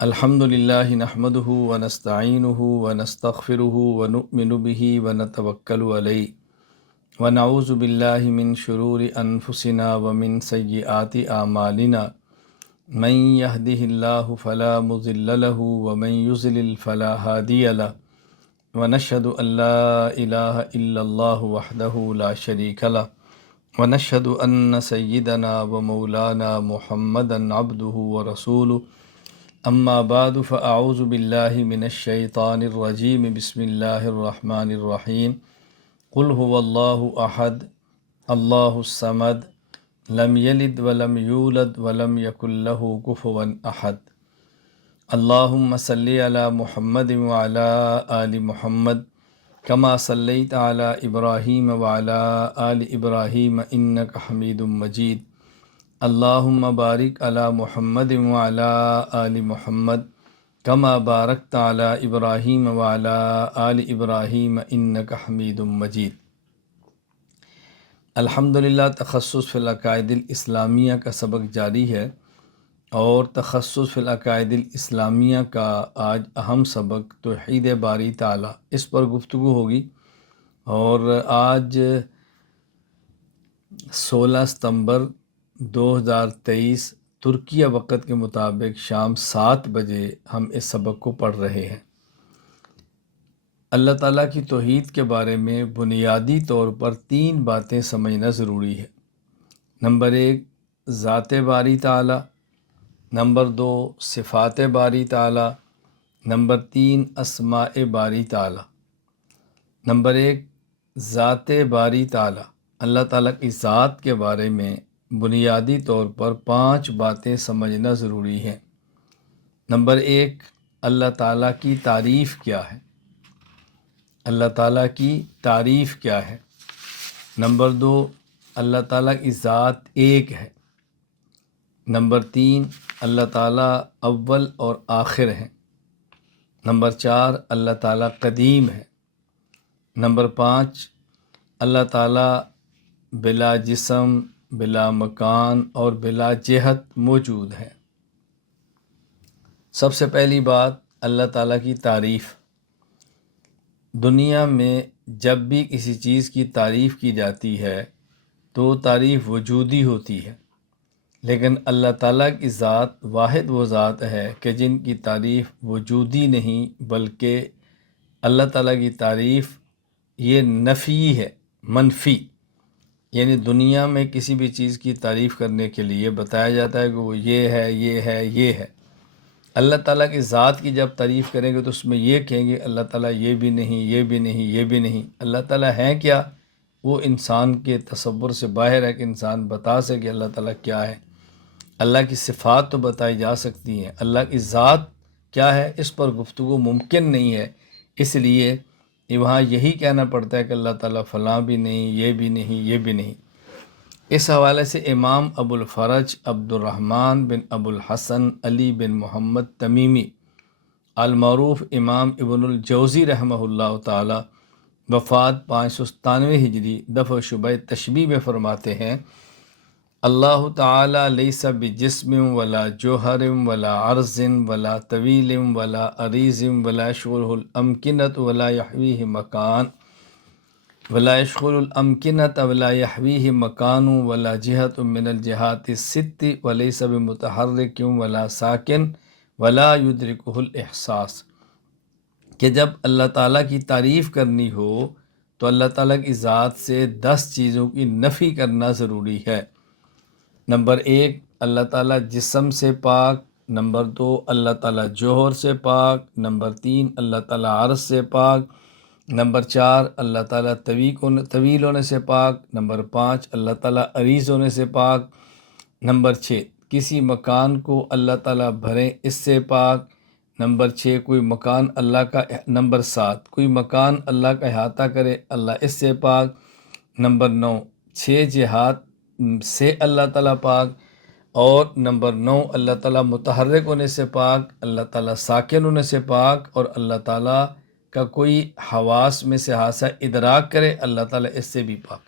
الحمد للہ نحمده ونستعینه ونستغفره ونؤمن به ونتوکل علیہ ونعوذ باللہ من شرور انفسنا ومن سیئات اعمالنا من يهده اللہ فلا مضل له ومن يضلل فلا هادی له ونشهد ان لا الہ الا اللہ وحدہ لا شریک له ونشهد ان سیدنا ومولانا محمدا عبدہ ورسولہ اما بعد فاعوذ باللہ من الشیطان الرجیم بسم اللہ الرحمن الرحیم قل هو اللہ احد اللہ الصمد لم یلد ولم یولد ولم یکن له کفوا احد اللہم صلی علی محمد وعلی آل محمد کما صلیت علی ابراہیم وعلی آل ابراہیم انک حمید مجید اللہم بارک علی محمد وعلی آل محمد کما بارکت علی ابراہیم وعلی آل ابراہیم انک حمید مجید۔ الحمدللہ تخصص فی العقائد الاسلامیہ کا سبق جاری ہے، اور تخصص فی العقائد الاسلامیہ کا آج اہم سبق توحید باری تعالیٰ، اس پر گفتگو ہوگی۔ اور آج 16 ستمبر 2023 ترکیہ وقت کے مطابق شام 7 بجے ہم اس سبق کو پڑھ رہے ہیں۔ اللہ تعالیٰ کی توحید کے بارے میں بنیادی طور پر 3 باتیں سمجھنا ضروری ہے۔ نمبر 1 ذات باری تعالیٰ، نمبر 2 صفات باری تعالیٰ، نمبر 3 اسماء باری تعالیٰ۔ نمبر 1 ذات باری تعالیٰ، اللہ تعالیٰ کی ذات کے بارے میں بنیادی طور پر 5 باتیں سمجھنا ضروری ہیں۔ نمبر 1 اللہ تعالیٰ کی تعریف کیا ہے؟ اللہ تعالیٰ کی تعریف کیا ہے؟ نمبر 2 اللہ تعالیٰ کی ذات ایک ہے۔ نمبر 3 اللہ تعالیٰ اول اور آخر ہیں۔ نمبر 4 اللہ تعالیٰ قدیم ہے۔ نمبر 5 اللہ تعالیٰ بلا جسم، بلا مکان اور بلا جہت موجود ہے۔ سب سے پہلی بات اللہ تعالیٰ کی تعریف۔ دنیا میں جب بھی کسی چیز کی تعریف کی جاتی ہے تو تعریف وجودی ہوتی ہے، لیکن اللہ تعالیٰ کی ذات واحد وہ ذات ہے کہ جن کی تعریف وجودی نہیں، بلکہ اللہ تعالیٰ کی تعریف یہ نفی ہے، منفی۔ یعنی دنیا میں کسی بھی چیز کی تعریف کرنے کے لیے بتایا جاتا ہے کہ وہ یہ ہے، یہ ہے، یہ ہے۔ اللہ تعالیٰ کی ذات کی جب تعریف کریں گے تو اس میں یہ کہیں گے اللہ تعالیٰ یہ بھی نہیں، یہ بھی نہیں، یہ بھی نہیں۔ اللہ تعالیٰ ہیں کیا؟ وہ انسان کے تصور سے باہر ہے کہ انسان بتا سکے اللہ تعالیٰ کیا ہے۔ اللہ کی صفات تو بتائی جا سکتی ہیں، اللہ کی ذات کیا ہے اس پر گفتگو ممکن نہیں ہے۔ اس لیے وہاں یہی کہنا پڑتا ہے کہ اللہ تعالیٰ فلاں بھی نہیں، یہ بھی نہیں، یہ بھی نہیں۔ اس حوالے سے امام ابو الفرج عبد الرحمن بن ابو الحسن علی بن محمد تمیمی المعروف امام ابن الجوزی رحمہ اللہ تعالی وفات 597 ہجری دفع شبہ تشبیہ میں فرماتے ہیں: اللہ تعالی لیس بجسم ولا جوہر ولا عرض ولا طویل ولا عریض ولا یشغلہ الامکنۃ ولا یحویہ مکان ولا یشغل الامکنۃ ولا یحویہ مکان ولا جہۃ من الجہات الست ولیس بمتحرک ولا ساکن ولا یدرکہ الاحساس۔ کہ جب اللہ تعالیٰ کی تعریف کرنی ہو تو اللہ تعالیٰ کی ذات سے 10 چیزوں کی نفی کرنا ضروری ہے۔ نمبر 1 اللہ تعالیٰ جسم سے پاک، نمبر 2 اللہ تعالیٰ جوہر سے پاک، نمبر 3 اللہ تعالیٰ عرض سے پاک، نمبر 4 اللہ تعالیٰ طویل ہونے سے پاک، نمبر 5 اللہ تعالیٰ عریض ہونے سے پاک، نمبر 6 کسی مکان کو اللہ تعالیٰ بھریں اس سے پاک، نمبر 6 کوئی مکان اللہ کا، نمبر 7 کوئی مکان اللہ کا احاطہ کرے اللہ اس سے پاک، نمبر 9 6 جہات سے اللہ تعالیٰ پاک، اور نمبر 9 اللہ تعالیٰ متحرک ہونے سے پاک، اللہ تعالیٰ ساکن ہونے سے پاک، اور اللہ تعالیٰ کا کوئی حواس میں سے حادثہ ادراک کرے اللہ تعالیٰ اس سے بھی پاک۔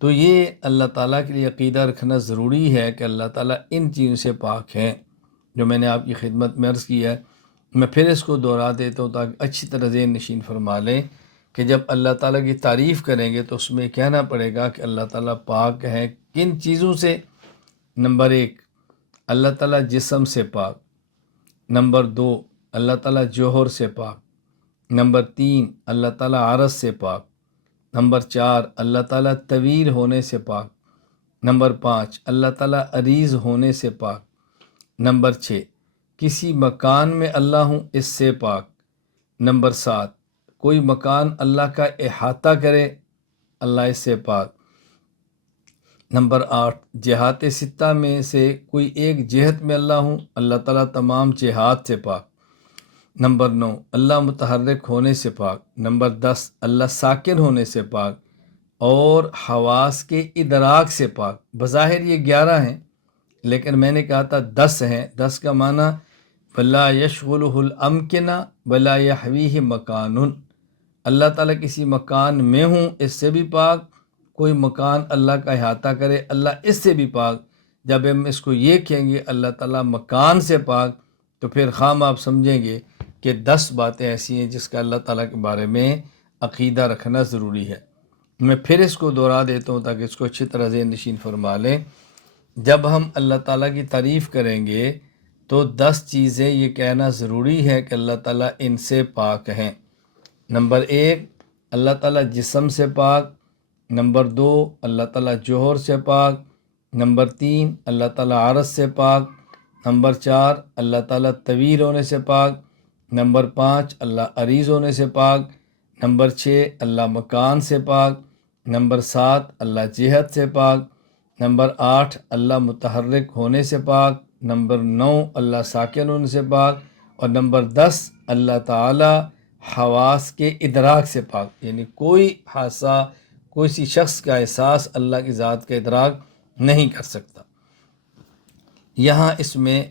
تو یہ اللہ تعالیٰ کے لیے عقیدہ رکھنا ضروری ہے کہ اللہ تعالیٰ ان چیزوں سے پاک ہیں جو میں نے آپ کی خدمت میں عرض کیا ہے، میں پھر اس کو دہرا دیتا ہوں تاکہ اچھی طرح ذہن نشین فرما لیں کہ جب اللہ تعالیٰ کی تعریف کریں گے تو اس میں کہنا پڑے گا کہ اللہ تعالیٰ پاک ہے کن چیزوں سے؟ نمبر 1، اللہ تعالیٰ جسم سے پاک۔ نمبر 2، اللہ تعالیٰ جوہر سے پاک۔ نمبر 3، اللہ تعالیٰ عرض سے پاک۔ نمبر 4، اللہ تعالیٰ طویل ہونے سے پاک۔ نمبر 5، اللہ تعالیٰ عریض ہونے سے پاک۔ نمبر 6، کسی مکان میں اللہ ہوں اس سے پاک۔ نمبر 7، کوئی مکان اللہ کا احاطہ کرے، اللہ اس سے پاک۔ نمبر 8، جہات ستہ میں سے کوئی ایک جہت میں اللہ ہوں، اللہ تعالیٰ تمام جہات سے پاک۔ نمبر 9، اللہ متحرک ہونے سے پاک۔ نمبر 10، اللہ ساکن ہونے سے پاک اور حواس کے ادراک سے پاک۔ بظاہر یہ 11 ہیں لیکن میں نے کہا تھا 10 ہیں۔ 10 کا معنی ولا یشغلہ الامکنہ ولا یحویہ مکان، اللہ تعالیٰ کسی مکان میں ہوں اس سے بھی پاک، کوئی مکان اللہ کا احاطہ کرے اللہ اس سے بھی پاک۔ جب ہم اس کو یہ کہیں گے اللہ تعالیٰ مکان سے پاک تو پھر خام آپ سمجھیں گے کہ 10 باتیں ایسی ہیں جس کا اللہ تعالیٰ کے بارے میں عقیدہ رکھنا ضروری ہے۔ میں پھر اس کو دہرا دیتا ہوں تاکہ اس کو اچھی طرح ذہن نشین فرما لیں۔ جب ہم اللہ تعالیٰ کی تعریف کریں گے تو 10 چیزیں یہ کہنا ضروری ہے کہ اللہ تعالیٰ ان سے پاک ہیں۔ نمبر 1، اللہ تعالیٰ جسم سے پاک۔ نمبر 2، اللہ تعالیٰ جوہر سے پاک۔ نمبر 3، اللہ تعالیٰ عرض سے پاک۔ نمبر 4، اللہ تعالیٰ طویل ہونے سے پاک۔ نمبر 5، اللہ عریض ہونے سے پاک۔ نمبر 6، اللہ مکان سے پاک۔ نمبر 7، اللہ جہت سے پاک۔ نمبر 8، اللہ متحرک ہونے سے پاک۔ نمبر 9، اللہ ساکن ہونے سے پاک۔ اور نمبر 10، اللہ تعالیٰ حواس کے ادراک سے پاک، یعنی کوئی حادثہ، کوئی سی شخص کا احساس اللہ کی ذات کا ادراک نہیں کر سکتا۔ یہاں اس میں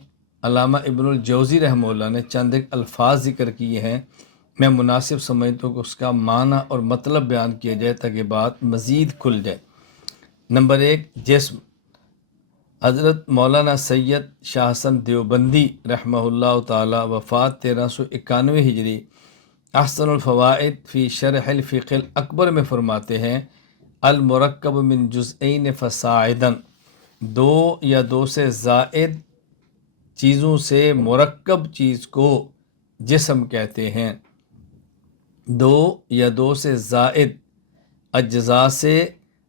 علامہ ابن الجوزی رحمہ اللہ نے چند ایک الفاظ ذکر کیے ہیں، میں مناسب سمجھتا ہوں کہ اس کا معنی اور مطلب بیان کیا جائے تاکہ بات مزید کھل جائے۔ نمبر 1، جسم۔ حضرت مولانا سید شاہ حسن دیوبندی رحمہ اللہ تعالی وفات 1391 ہجری احسن الفوائد فی شرح الفقہ الاکبر میں فرماتے ہیں المرکب من جزئین فصاعدا، 2 یا 2 سے زائد چیزوں سے مرکب چیز کو جسم کہتے ہیں۔ 2 یا 2 سے زائد اجزاء سے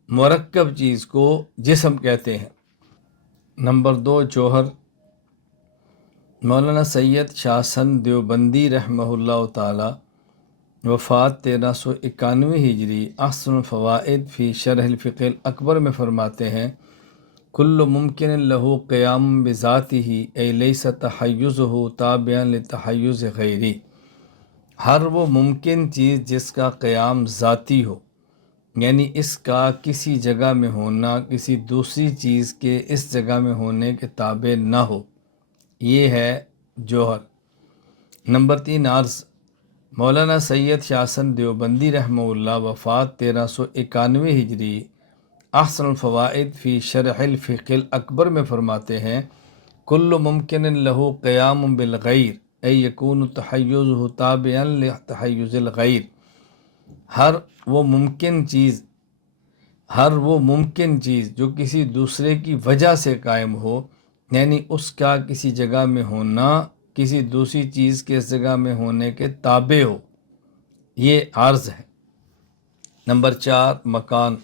مرکب چیز کو جسم کہتے ہیں۔ نمبر 2، جوہر۔ مولانا سید شاہ حسن دیوبندی رحمہ اللہ تعالی وفات 1391 ہجری احسن الفوائد فی شرح الفقہ الاکبر میں فرماتے ہیں کل ممکن لہ قیام بذاتہ ای لیس تحیزہ تابعا لتحیز غیری، ہر وہ ممکن چیز جس کا قیام ذاتی ہو، یعنی اس کا کسی جگہ میں ہونا کسی دوسری چیز کے اس جگہ میں ہونے کے تابع نہ ہو، یہ ہے جوہر۔ نمبر 3، عرض۔ مولانا سید شاہ حسن دیوبندی رحمہ اللہ وفات 1391 ہجری احسن الفوائد فی شرح الفقہ الاکبر میں فرماتے ہیں کل ممکن لہ قیام بالغیر ای یکون تحیزہ تابعا لتحیز الغیر، ہر وہ ممکن چیز جو کسی دوسرے کی وجہ سے قائم ہو، یعنی اس کا کسی جگہ میں ہونا کسی دوسری چیز کے اس جگہ میں ہونے کے تابع ہو، یہ عرض ہے۔ نمبر 4، مکان۔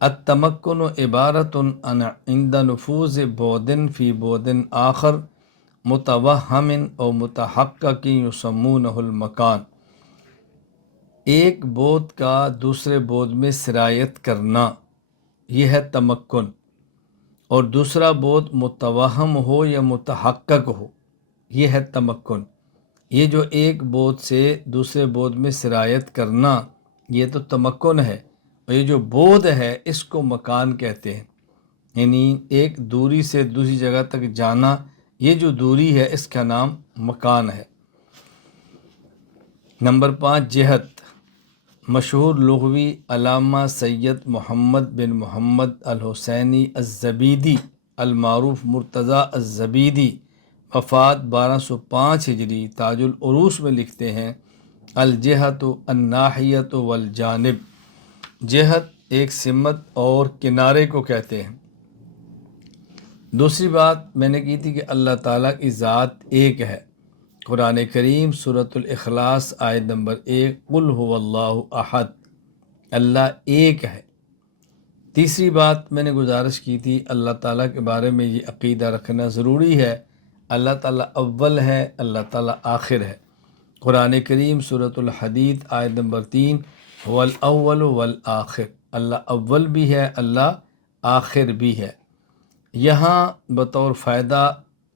التمکن عبارت عن عند نفوذ بعد فی بعد آخر متوہم او متحقق یسمونہ المکان، ایک بعد کا دوسرے بعد میں سرایت کرنا، یہ ہے تمکن، اور دوسرا بعد متوہم ہو یا متحقق ہو، یہ ہے تمکن۔ یہ جو ایک بعد سے دوسرے بعد میں سرایت کرنا یہ تو تمکن ہے، اور یہ جو بعد ہے اس کو مکان کہتے ہیں، یعنی ایک دوری سے دوسری جگہ تک جانا، یہ جو دوری ہے اس کا نام مکان ہے۔ نمبر 5، جہت۔ مشہور لغوی علامہ سید محمد بن محمد الحسینی الزبیدی المعروف مرتضیٰ الزبیدی وفات 1205 ہجری، تاج العروس میں لکھتے ہیں الجہت الناحیت والجانب، جہت ایک سمت اور کنارے کو کہتے ہیں۔ دوسری بات میں نے کی تھی کہ اللہ تعالیٰ کی ذات ایک ہے۔ قرآن کریم سورۃ الاخلاص آیت نمبر 1، قل هو اللہ احد، اللہ ایک ہے۔ تیسری بات میں نے گزارش کی تھی، اللہ تعالیٰ کے بارے میں یہ عقیدہ رکھنا ضروری ہے، اللہ تعالیٰ اول ہے، اللہ تعالیٰ آخر ہے۔ قرآن کریم سورۃ الحدید آیت نمبر 3، هو الاول والآخر، اللہ اول بھی ہے، اللہ آخر بھی ہے۔ یہاں بطور فائدہ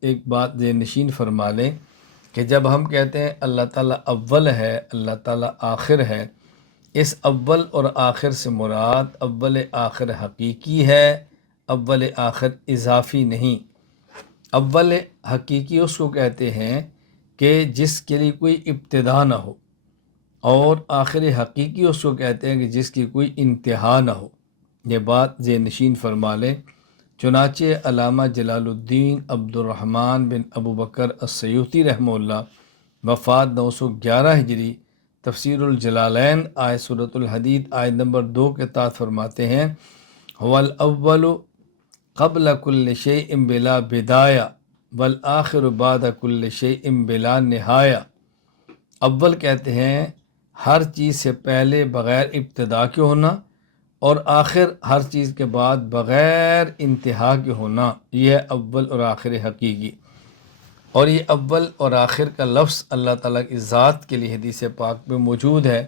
ایک بات ذہن نشین فرما لیں کہ جب ہم کہتے ہیں اللہ تعالیٰ اول ہے، اللہ تعالیٰ آخر ہے، اس اول اور آخر سے مراد اول آخر حقیقی ہے، اول آخر اضافی نہیں۔ اول حقیقی اس کو کہتے ہیں کہ جس کے لیے کوئی ابتدا نہ ہو، اور آخر حقیقی اس کو کہتے ہیں کہ جس کی کوئی انتہا نہ ہو۔ یہ بات ذہن نشین فرما لیں۔ چنانچہ علامہ جلال الدین عبد الرحمن بن ابو بکر السیوطی رحمہ اللہ، وفات 911 ہجری، تفسیر الجلالین آیت سورۃ الحدید آیت نمبر 2 کے تحت فرماتے ہیں هو الاول قبل کل شیء بلا بدایہ والآخر بعد کل شیء بلا نہایہ۔ اول کہتے ہیں ہر چیز سے پہلے بغیر ابتدا کے ہونا، اور آخر ہر چیز کے بعد بغیر انتہا کے ہونا، یہ ہے اول اور آخر حقیقی۔ اور یہ اول اور آخر کا لفظ اللہ تعالیٰ کی ذات کے لیے حدیث پاک میں موجود ہے،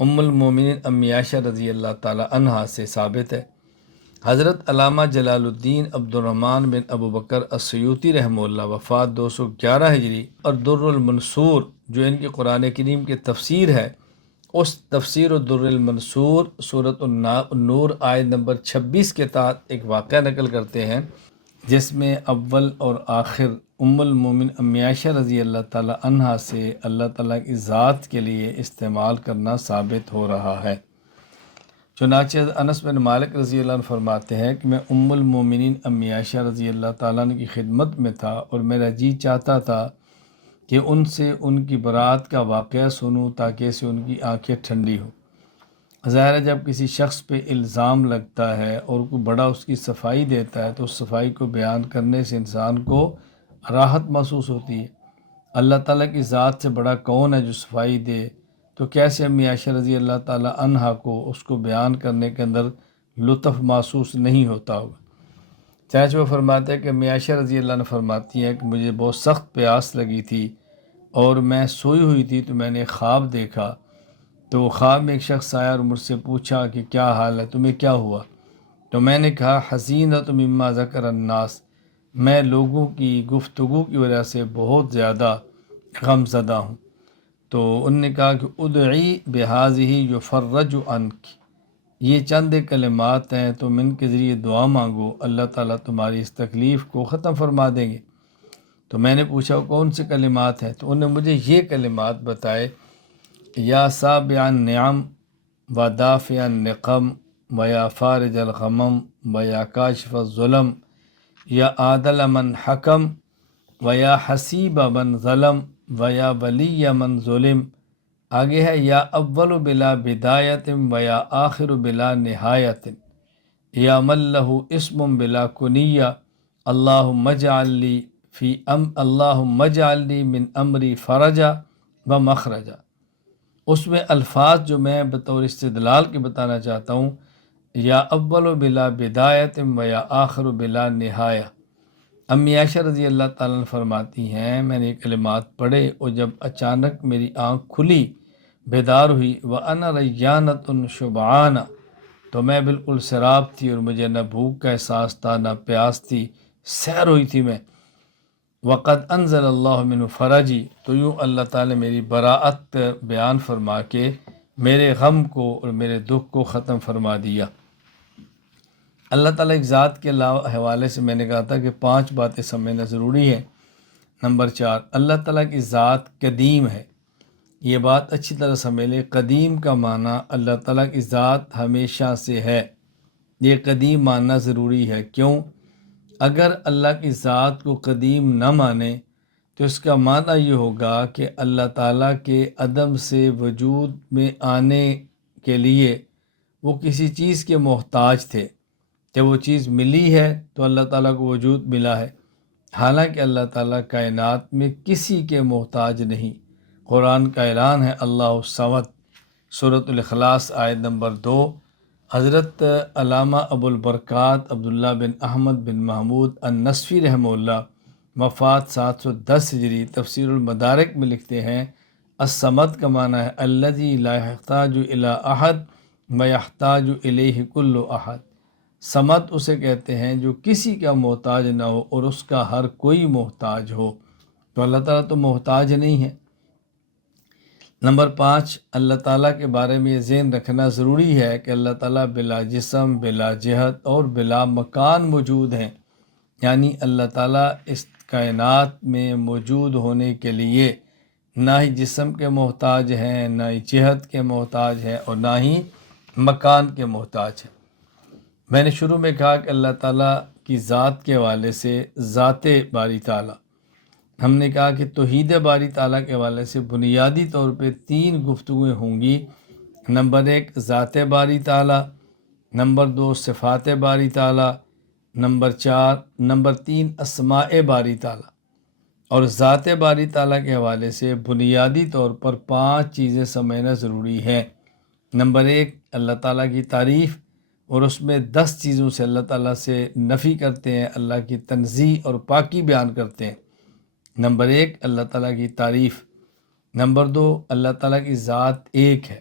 ام المومنین امی عائشہ رضی اللہ تعالیٰ عنہا سے ثابت ہے۔ حضرت علامہ جلال الدین عبد الرحمن بن ابو بکر السیوطی رحمہ اللہ، وفات 211 ہجری، اور در المنصور جو ان کی قرآن کریم کی تفسیر ہے، اس تفسیر الدر المنصور سورۃ النور آیت نمبر 26 کے تحت ایک واقعہ نقل کرتے ہیں جس میں اول اور آخر ام المومن امی عائشہ رضی اللہ تعالی عنہا سے اللہ تعالیٰ کی ذات کے لیے استعمال کرنا ثابت ہو رہا ہے۔ چنانچہ انس بن مالک رضی اللہ عنہ فرماتے ہیں کہ میں ام المومنین امی عائشہ رضی اللہ تعالیٰ عنہ کی خدمت میں تھا، اور میرا جی چاہتا تھا کہ ان سے ان کی برات کا واقعہ سنوں تاکہ اسے ان کی آنکھیں ٹھنڈی ہوں۔ ظاہر ہے جب کسی شخص پہ الزام لگتا ہے اور کوئی بڑا اس کی صفائی دیتا ہے تو اس صفائی کو بیان کرنے سے انسان کو راحت محسوس ہوتی ہے۔ اللہ تعالیٰ کی ذات سے بڑا کون ہے جو صفائی دے؟ تو کیسے امی عائشہ رضی اللہ تعالیٰ عنہا کو اس کو بیان کرنے کے اندر لطف محسوس نہیں ہوتا ہوگا۔ چنانچہ وہ فرماتے ہیں کہ امی عائشہ رضی اللہ عنہ فرماتی ہیں کہ مجھے بہت سخت پیاس لگی تھی اور میں سوئی ہوئی تھی، تو میں نے خواب دیکھا، تو خواب میں ایک شخص آیا اور مجھ سے پوچھا کہ کیا حال ہے، تمہیں کیا ہوا؟ تو میں نے کہا حزینۃ مما ذکر الناس، میں لوگوں کی گفتگو کی وجہ سے بہت زیادہ غم زدہ ہوں۔ تو انہوں نے کہا کہ ادعی بہذہ یفرج عنک، یہ چند کلمات ہیں، تم ان کے ذریعے دعا مانگو، اللہ تعالیٰ تمہاری اس تکلیف کو ختم فرما دیں گے۔ تو میں نے پوچھا کون سے کلمات ہیں؟ تو انہوں نے مجھے یہ کلمات بتائے، یا سابع النعم و دافع النقم و یا فارج الغمم و یا کاشف الظلم یا عادل من حکم و یا حسیب من ظلم و یا ولی من ظلم۔ آگے ہے یا اول بلا بدایت و یا آخر بلا نہایت یا من لہ اسم بلا کنیہ اللہم اجعل لی اللہم اجعل لی من امری فرجا و مخرجا۔ اس میں الفاظ جو میں بطور استدلال کے بتانا چاہتا ہوں، یا اول بلا بدایت و یا آخر بلا نہایہ۔ امی عائشہ رضی اللہ تعالیٰ عنہ فرماتی ہیں میں نے یہ کلمات پڑھے اور جب اچانک میری آنکھ کھلی، بیدار ہوئی، وَأَنَا رَيَّانَةٌ شُبْعَانَ، تو میں بالکل سیراب تھی اور مجھے نہ بھوک کا احساس تھا نہ پیاس تھی، سیر ہوئی تھی میں۔ وقد انزل اللہ من فرجی، تو یوں اللہ تعالیٰ میری براءت بیان فرما کے میرے غم کو اور میرے دکھ کو ختم فرما دیا۔ اللہ تعالیٰ ایک ذات کے حوالے سے میں نے کہا تھا کہ 5 باتیں سمجھنا ضروری ہے۔ نمبر 4، اللہ تعالیٰ کی ذات قدیم ہے۔ یہ بات اچھی طرح سمجھ لیں، قدیم کا معنی اللہ تعالیٰ کی ذات ہمیشہ سے ہے، یہ قدیم ماننا ضروری ہے۔ کیوں؟ اگر اللہ کی ذات کو قدیم نہ مانے تو اس کا معنی یہ ہوگا کہ اللہ تعالیٰ کے عدم سے وجود میں آنے کے لیے وہ کسی چیز کے محتاج تھے، کہ وہ چیز ملی ہے تو اللہ تعالیٰ کو وجود ملا ہے، حالانکہ اللہ تعالیٰ کائنات میں کسی کے محتاج نہیں۔ قرآن کا اعلان ہے اللہ الصمد، سورۃ الاخلاص آیت نمبر 2۔ حضرت علامہ ابو البرکات عبداللہ بن احمد بن محمود النصفی رحمہ اللہ، وفات 710 ہجری، تفسیر المدارک میں لکھتے ہیں الصمد کا معنی ہے الذی لا یحتاج الی احد ویحتاج الیہ کل احد۔ صمد اسے کہتے ہیں جو کسی کا محتاج نہ ہو اور اس کا ہر کوئی محتاج ہو، تو اللہ تعالیٰ تو محتاج نہیں ہے۔ نمبر 5، اللہ تعالیٰ کے بارے میں یہ ذہن رکھنا ضروری ہے کہ اللہ تعالیٰ بلا جسم، بلا جہت اور بلا مکان موجود ہیں، یعنی اللہ تعالیٰ اس کائنات میں موجود ہونے کے لیے نہ ہی جسم کے محتاج ہیں، نہ ہی جہت کے محتاج ہیں اور نہ ہی مکان کے محتاج ہیں۔ میں نے شروع میں کہا کہ اللہ تعالیٰ کی ذات کے حوالے سے ذات باری تعالیٰ، ہم نے کہا کہ توحید باری تعالیٰ کے حوالے سے بنیادی طور پہ 3 گفتگویں ہوں گی۔ نمبر 1 ذات باری تعالیٰ، نمبر 2 صفات باری تعالیٰ، نمبر 3 اسماء باری تعالیٰ۔ اور ذات باری تعالیٰ کے حوالے سے بنیادی طور پر 5 چیزیں سمجھنا ضروری ہے۔ نمبر 1 اللہ تعالیٰ کی تعریف، اور اس میں 10 چیزوں سے اللہ تعالیٰ سے نفی کرتے ہیں، اللہ کی تنزیہ اور پاکی بیان کرتے ہیں۔ نمبر 1 اللہ تعالیٰ کی تعریف، نمبر 2 اللہ تعالیٰ کی ذات ایک ہے،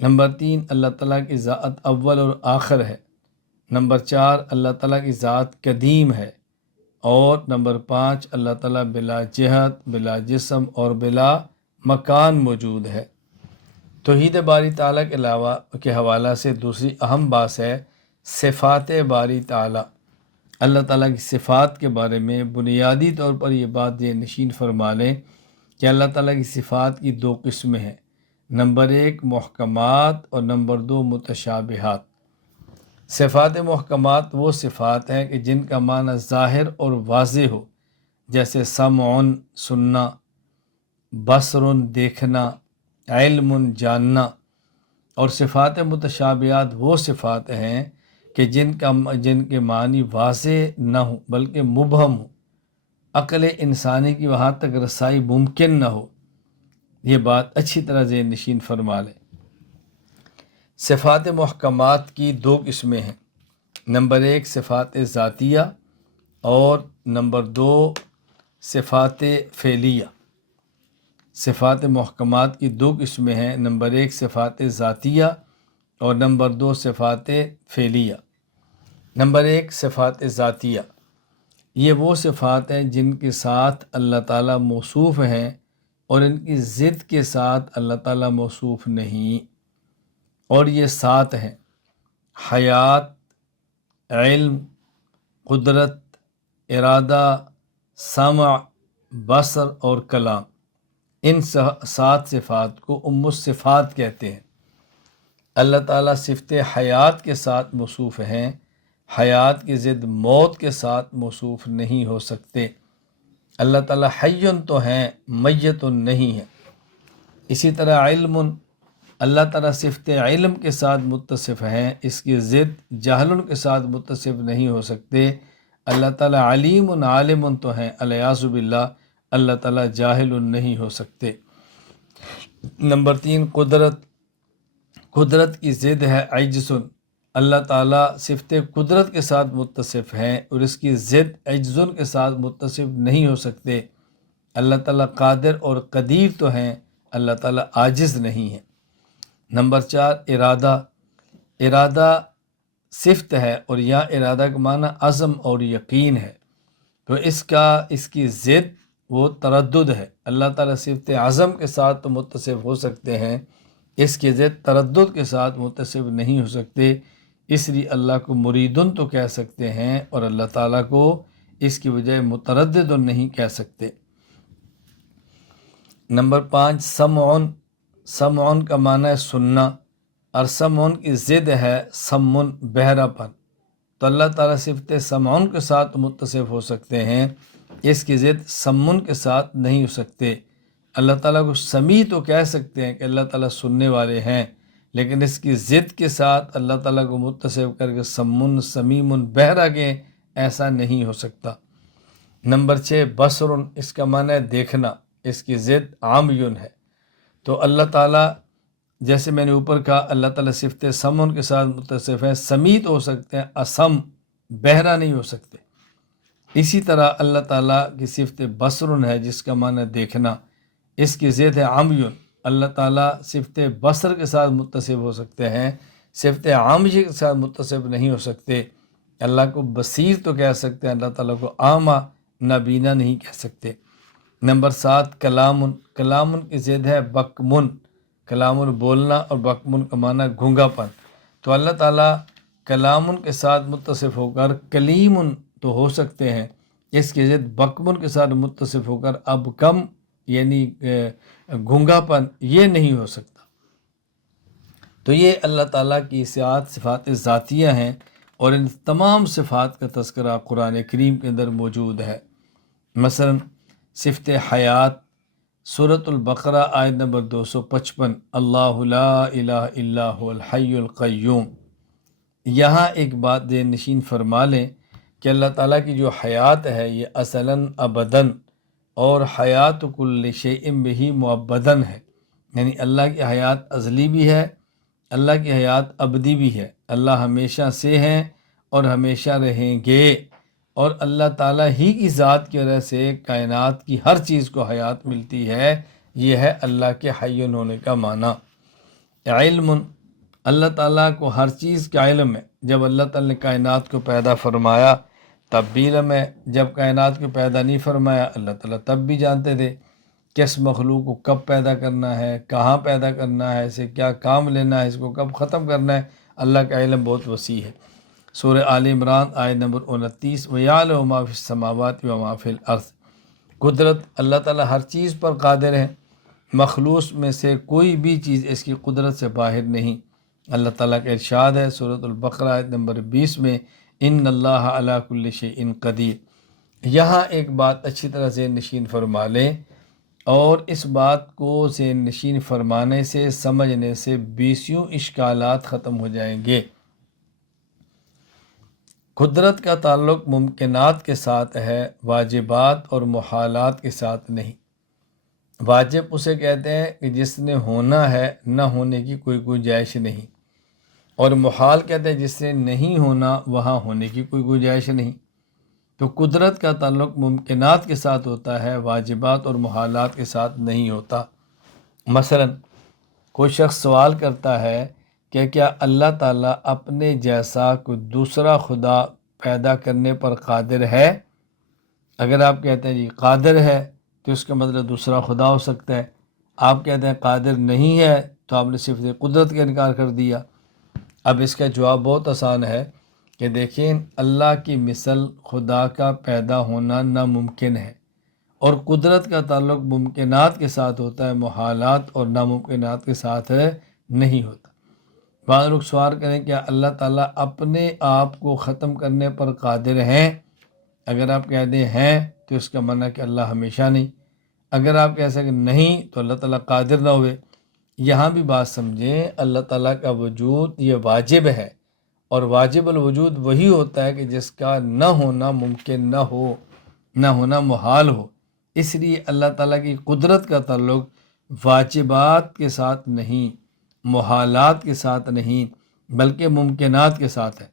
نمبر 3 اللہ تعالیٰ کی ذات اول اور آخر ہے، نمبر 4 اللہ تعالیٰ کی ذات قدیم ہے، اور نمبر 5 اللہ تعالیٰ بلا جہت، بلا جسم اور بلا مکان موجود ہے۔ توحید باری تعالیٰ کے علاوہ کے حوالہ سے دوسری اہم بات ہے صفات باری تعالیٰ۔ اللہ تعالیٰ کی صفات کے بارے میں بنیادی طور پر یہ بات یہ نشین فرما لیں کہ اللہ تعالیٰ کی صفات کی 2 قسمیں ہیں، نمبر 1 محکمات اور نمبر 2 متشابہات۔ صفات محکمات وہ صفات ہیں کہ جن کا معنی ظاہر اور واضح ہو، جیسے سمع سننا، بصر دیکھنا، علم جاننا۔ اور صفات متشابہات وہ صفات ہیں کہ جن کے معنی واضح نہ ہوں بلکہ مبہم ہوں، عقل انسانی کی وہاں تک رسائی ممکن نہ ہو۔ یہ بات اچھی طرح ذہن نشین فرما لیں۔ صفات محکمات کی 2 قسمیں ہیں، نمبر 1 صفات ذاتیہ اور نمبر 2 صفات فعلیہ۔ صفات محکمات کی 2 قسمیں ہیں، نمبر 1 صفات ذاتیہ اور نمبر 2 صفات فعلیہ۔ نمبر 1 صفات ذاتیہ، یہ وہ صفات ہیں جن کے ساتھ اللہ تعالیٰ موصوف ہیں اور ان کی ضد کے ساتھ اللہ تعالیٰ موصوف نہیں، اور یہ 7 ہیں: حیات، علم، قدرت، ارادہ، سمع، بصر اور کلام۔ ان 7 صفات کو الصفات کہتے ہیں۔ اللہ تعالیٰ صفت حیات کے ساتھ موصوف ہیں، حیات کی ضد موت کے ساتھ موصوف نہیں ہو سکتے۔ اللہ تعالیٰ حی تو ہیں، میت نہیں ہے۔ اسی طرح علم، اللہ تعالیٰ صفت علم کے ساتھ متصف ہیں، اس کی ضد جہل کے ساتھ متصف نہیں ہو سکتے۔ اللہ تعالیٰ علیم عالم تو ہیں، الیاذ باللہ اللہ تعالیٰ جاہل نہیں ہو سکتے۔ نمبر 3 قدرت، قدرت کی ضد ہے عجز۔ اللہ تعالیٰ صفت قدرت کے ساتھ متصف ہیں اور اس کی ضد عجز کے ساتھ متصف نہیں ہو سکتے۔ اللہ تعالیٰ قادر اور قدیر تو ہیں، اللہ تعالیٰ عاجز نہیں ہے۔ نمبر 4 ارادہ، ارادہ صفت ہے اور یا ارادہ کا معنی عزم اور یقین ہے، تو اس کی ضد وہ تردد ہے۔ اللہ تعالیٰ صفت عزم کے ساتھ تو متصف ہو سکتے ہیں، اس کی ضد تردد کے ساتھ متصف نہیں ہو سکتے، اس لیے اللہ کو مریدن تو کہہ سکتے ہیں اور اللہ تعالیٰ کو اس کی بجائے متردد نہیں کہہ سکتے۔ نمبر 5 سمعن، سمعن کا معنی ہے سننا، اور سمعن کی ضد ہے سمن بہرا پن، تو اللہ تعالیٰ صفت سمعن کے ساتھ متصف ہو سکتے ہیں اس کی ضد سمن کے ساتھ نہیں ہو سکتے۔ اللہ تعالیٰ کو سمیع تو کہہ سکتے ہیں کہ اللہ تعالیٰ سننے والے ہیں، لیکن اس کی ضد کے ساتھ اللہ تعالیٰ کو متصف کر کے سمن سمیم بہرا کے ایسا نہیں ہو سکتا۔ نمبر 6 بصر، اس کا معنی ہے دیکھنا، اس کی ضد عامیٌ ہے۔ تو اللہ تعالیٰ جیسے میں نے اوپر کہا اللہ تعالیٰ صفت سمن کے ساتھ متصف ہیں، سمیع تو ہو سکتے ہیں، اسم بہرا نہیں ہو سکتے۔ اسی طرح اللہ تعالیٰ کی صفت بصر ہے جس کا معنی دیکھنا، اس کی ضد ہے عامیٌ۔ اللہ تعالیٰ صفت بصر کے ساتھ متصف ہو سکتے ہیں، صفت عامی کے ساتھ متصف نہیں ہو سکتے۔ اللہ کو بصیر تو کہہ سکتے ہیں، اللہ تعالیٰ کو عامہ نابینا نہیں کہہ سکتے۔ نمبر 7 کلام، کلام کی ضد ہے بکمن، کلام بولنا، اور بکمن کا معنی گھونگا پن۔ تو اللہ تعالیٰ کلام کے ساتھ متصف ہو کر کلیم تو ہو سکتے ہیں، اس کی ضد بکمن کے ساتھ متصف ہو کر اب کم یعنی گھونگا پن یہ نہیں ہو سکتا۔ تو یہ اللہ تعالیٰ کی صفات ذاتیہ ہیں، اور ان تمام صفات کا تذکرہ قرآن کریم کے اندر موجود ہے۔ مثلا صفت حیات، سورۃ البقرہ آیت نمبر 255، اللہ لا الہ الا هو الحی القیوم۔ یہاں ایک بات ذہن نشین فرما لیں کہ اللہ تعالیٰ کی جو حیات ہے یہ اصلاً ابداً، اور حیات کل شیء بہ مؤبداً ہے، یعنی اللہ کی حیات ازلی بھی ہے، اللہ کی حیات ابدی بھی ہے۔ اللہ ہمیشہ سے ہیں اور ہمیشہ رہیں گے، اور اللہ تعالیٰ ہی کی ذات کی وجہ سے کائنات کی ہر چیز کو حیات ملتی ہے۔ یہ ہے اللہ کے حی ہونے کا معنی۔ علم، اللہ تعالیٰ کو ہر چیز کا علم ہے۔ جب اللہ تعالیٰ نے کائنات کو پیدا فرمایا تب بھی علم ہے، جب کائنات کو پیدا نہیں فرمایا اللہ تعالیٰ تب بھی جانتے تھے کس مخلوق کو کب پیدا کرنا ہے، کہاں پیدا کرنا ہے، اسے کیا کام لینا ہے، اس کو کب ختم کرنا ہے۔ اللہ کا علم بہت وسیع ہے۔ سورہ آل عمران آیت نمبر 29، وَيَعْلَمُ مَا فِي السَّمَاوَاتِ وَمَا فِي الْأَرْضِ۔ قدرت، اللہ تعالیٰ ہر چیز پر قادر ہے، مخلوق میں سے کوئی بھی چیز اس کی قدرت سے باہر نہیں۔ اللہ تعالیٰ کا ارشاد ہے سورۃ البقرہ آیت نمبر 20 میں، ان اللہ علی کل شیء قدیر۔ یہاں ایک بات اچھی طرح ذہن نشین فرما لیں، اور اس بات کو ذہن نشین فرمانے سے سمجھنے سے 20 اشکالات ختم ہو جائیں گے۔ قدرت کا تعلق ممکنات کے ساتھ ہے، واجبات اور محالات کے ساتھ نہیں۔ واجب اسے کہتے ہیں کہ جس نے ہونا ہے، نہ ہونے کی کوئی گنجائش نہیں، اور محال کہتے ہیں جس سے نہیں ہونا وہاں ہونے کی کوئی گنجائش نہیں۔ تو قدرت کا تعلق ممکنات کے ساتھ ہوتا ہے، واجبات اور محالات کے ساتھ نہیں ہوتا۔ مثلا کوئی شخص سوال کرتا ہے کہ کیا اللہ تعالیٰ اپنے جیسا کوئی دوسرا خدا پیدا کرنے پر قادر ہے؟ اگر آپ کہتے ہیں جی قادر ہے تو اس کا مطلب دوسرا خدا ہو سکتا ہے۔ آپ کہتے ہیں قادر نہیں ہے تو آپ نے صفت قدرت کا انکار کر دیا۔ اب اس کا جواب بہت آسان ہے کہ دیکھیں اللہ کی مثل خدا کا پیدا ہونا ناممکن ہے، اور قدرت کا تعلق ممکنات کے ساتھ ہوتا ہے، محالات اور ناممکنات کے ساتھ نہیں ہوتا۔ بعض لوگ سوال کریں کیا اللہ تعالیٰ اپنے آپ کو ختم کرنے پر قادر ہیں؟ اگر آپ کہتے ہیں تو اس کا معنی ہے کہ اللہ ہمیشہ نہیں۔ اگر آپ کہہ سکیں نہیں تو اللہ تعالیٰ قادر نہ ہوئے۔ یہاں بھی بات سمجھیں، اللہ تعالیٰ کا وجود یہ واجب ہے، اور واجب الوجود وہی ہوتا ہے کہ جس کا نہ ہونا ممکن نہ ہو، نہ ہونا محال ہو۔ اس لیے اللہ تعالیٰ کی قدرت کا تعلق واجبات کے ساتھ نہیں، محالات کے ساتھ نہیں، بلکہ ممکنات کے ساتھ ہے۔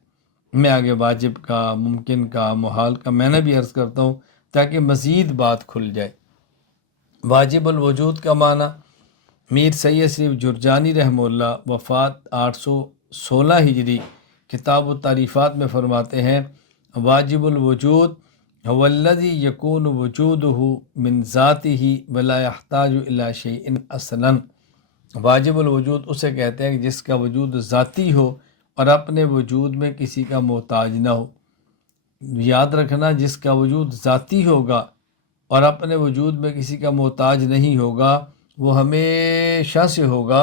میں آگے واجب کا، ممکن کا، محال کا میں نے بھی عرض کرتا ہوں تاکہ مزید بات کھل جائے۔ واجب الوجود کا معنی میر سید شریف جرجانی رحمہ اللہ وفات 816 ہجری کتاب التعریفات میں فرماتے ہیں، واجب الوجود هو الذي يكون وجوده من ذاته ولا يحتاج الى شيء اصلا۔ واجب الوجود اسے کہتے ہیں کہ جس کا وجود ذاتی ہو اور اپنے وجود میں کسی کا محتاج نہ ہو۔ یاد رکھنا، جس کا وجود ذاتی ہوگا اور اپنے وجود میں کسی کا محتاج نہیں ہوگا وہ ہمیشہ سے ہوگا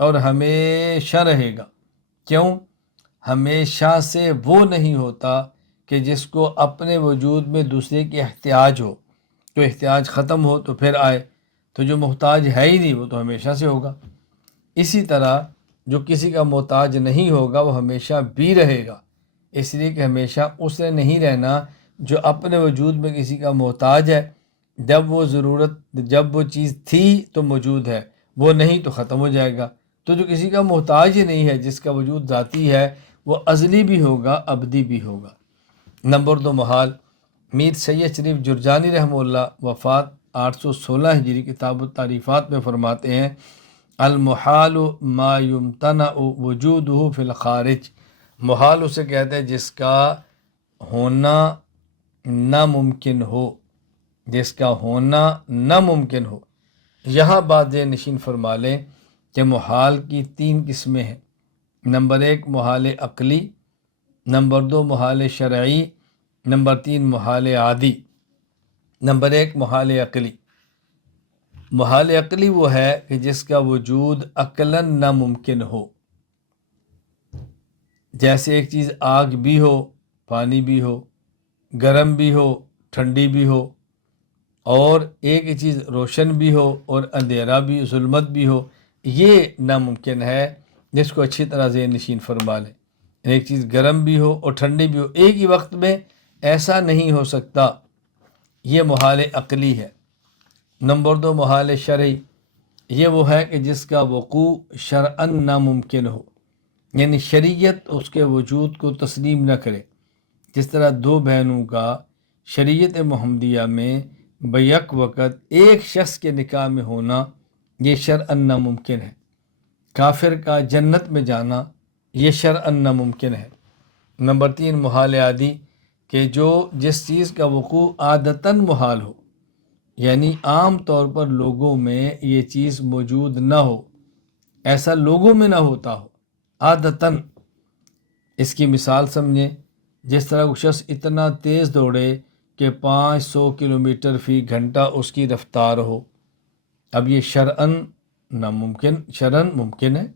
اور ہمیشہ رہے گا۔ کیوں؟ ہمیشہ سے وہ نہیں ہوتا کہ جس کو اپنے وجود میں دوسرے کی احتیاج ہو، تو احتیاج ختم ہو تو پھر آئے، تو جو محتاج ہے ہی نہیں وہ تو ہمیشہ سے ہوگا۔ اسی طرح جو کسی کا محتاج نہیں ہوگا وہ ہمیشہ بھی رہے گا، اس لیے کہ ہمیشہ اس نے نہیں رہنا جو اپنے وجود میں کسی کا محتاج ہے۔ جب وہ چیز تھی تو موجود ہے، وہ نہیں تو ختم ہو جائے گا۔ تو جو کسی کا محتاج ہی نہیں ہے، جس کا وجود ذاتی ہے، وہ ازلی بھی ہوگا، ابدی بھی ہوگا۔ نمبر 2 محال۔ میر سید شریف جرجانی رحمہ اللہ وفات 816 ہجری کتاب التعریفات میں فرماتے ہیں، المحال ما یمتنع وجودہ فی الخارج۔ محال اسے کہتے ہیں جس کا ہونا ناممکن ہو، جس کا ہونا ناممکن ہو۔ یہاں بات نشین فرما لیں کہ محال کی 3 قسمیں ہیں۔ نمبر 1 محال عقلی، نمبر 2 محال شرعی، نمبر 3 محال عادی۔ نمبر 1 محال عقلی۔ محال عقلی وہ ہے کہ جس کا وجود عقلاً ناممکن ہو، جیسے ایک چیز آگ بھی ہو، پانی بھی ہو، گرم بھی ہو، ٹھنڈی بھی ہو، اور ایک ہی چیز روشن بھی ہو اور اندھیرا بھی، ظلمت بھی ہو، یہ ناممکن ہے، جس کو اچھی طرح ذہن نشین فرما لیں۔ ایک چیز گرم بھی ہو اور ٹھنڈی بھی ہو ایک ہی وقت میں، ایسا نہیں ہو سکتا، یہ محال عقلی ہے۔ نمبر 2 محال شرعی، یہ وہ ہے کہ جس کا وقوع شرعاً ناممکن ہو، یعنی شریعت اس کے وجود کو تسلیم نہ کرے۔ جس طرح 2 بہنوں کا شریعت محمدیہ میں بیک وقت ایک شخص کے نکاح میں ہونا، یہ شرعاً ناممکن ہے۔ کافر کا جنت میں جانا، یہ شرعاً ناممکن ہے۔ نمبر 3 محال عادی، کہ جس چیز کا وقوع عادتاً محال ہو، یعنی عام طور پر لوگوں میں یہ چیز موجود نہ ہو، ایسا لوگوں میں نہ ہوتا ہو عادتاً۔ اس کی مثال سمجھیں، جس طرح وہ شخص اتنا تیز دوڑے کہ 500 کلومیٹر فی گھنٹہ اس کی رفتار ہو، اب یہ شرعاً ممکن ہے،